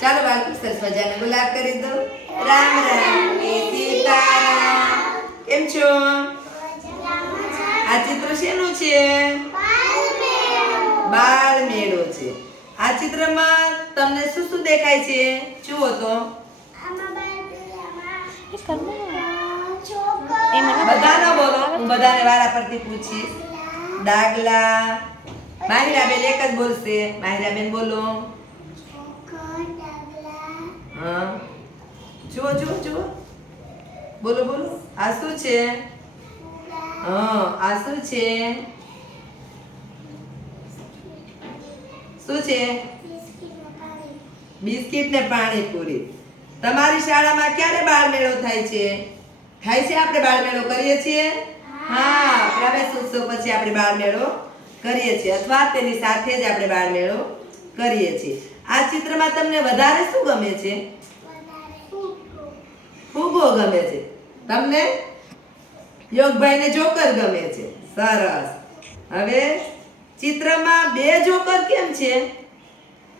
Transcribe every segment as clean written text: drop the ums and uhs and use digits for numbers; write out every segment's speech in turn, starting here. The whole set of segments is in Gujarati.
ચાલો બાળકો સરસ મજાને ગુલાબ કરી દો. રામ રામ ને સીતારામ. કેમ છો? આ ચિત્ર શેનું છે? બાળ મેળો છે. આ ચિત્રમાં તમને શું શું દેખાય છે? જુઓ તો. બધાનો બોલો, હું બધાને વારા પરથી પૂછીશ. ડાગલા. માહિરાબેન એક જ બોલશે. માહિરાબેન બોલો. હા, જુઓ જુઓ જુઓ, બોલો બોલો. આ શું છે? હા, આ શું છે? શું છે? બિસ્કિટ ને પાણીપુરી. તમારી શાળામાં ક્યારે બાળ મેળો થાય છે? થાય છે? આપણે બાળ મેળો કરીએ છીએ. હા, પ્રવેશ ઉત્સવ પછી આપણે બાળ મેળો કરીએ છીએ, અથવા તેની સાથે જ આપણે બાળ મેળો કરીએ છીએ. આ ચિત્રમાં તમને વધારે શું ગમે છે? ફુગ્ગો ગમે છે. તમને? યોગભાઈને જોકર ગમે છે. સરસ. હવે ચિત્રમાં બે જોકર કેમ છે?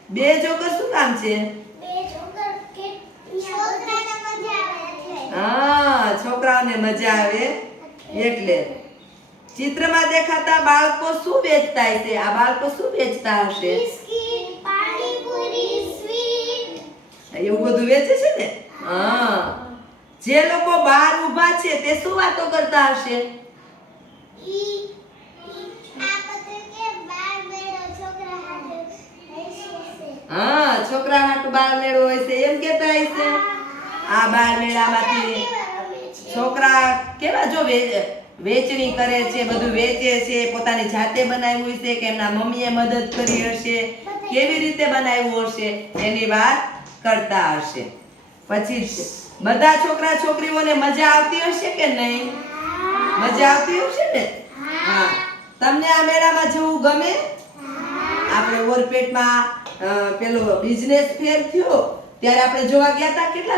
બે જોકર શું કામ છે? હા, છોકરાઓને મજા આવે એટલે. ચિત્રમાં દેખાતા બાળકો શું વેચતા હશે? આ બાળકો શું વેચતા હશે? એવું બધું વેચે છે ને? હા. જે લોકો બહાર ઊભા છે તે શું વાતો કરતા હશે? હા, છોકરા હાટુ બાળ મેળો હોય છે એમ કહેતા હશે. આ બાળ મેળામાંથી છોકરા કેવા જો વેચણી કરે છે, બધું વેચે છે, પોતાની જાતે બનાવ્યું હશે કે એમના મમ્મીએ મદદ કરી હશે, કેવી રીતે બનાવ્યું હશે એની વાત કરતા હશે. પછી બધા છોકરા છોકરીઓને મજા આવતી હશે કે નહીં? મજા આવતી હશે ને? હા. તમને આ મેળામાં જવું ગમે? આપણે ઓરપેટમાં પેલો બિઝનેસ ફેર થયો ત્યારે આપણે જોવા ગયા હતા. કેટલા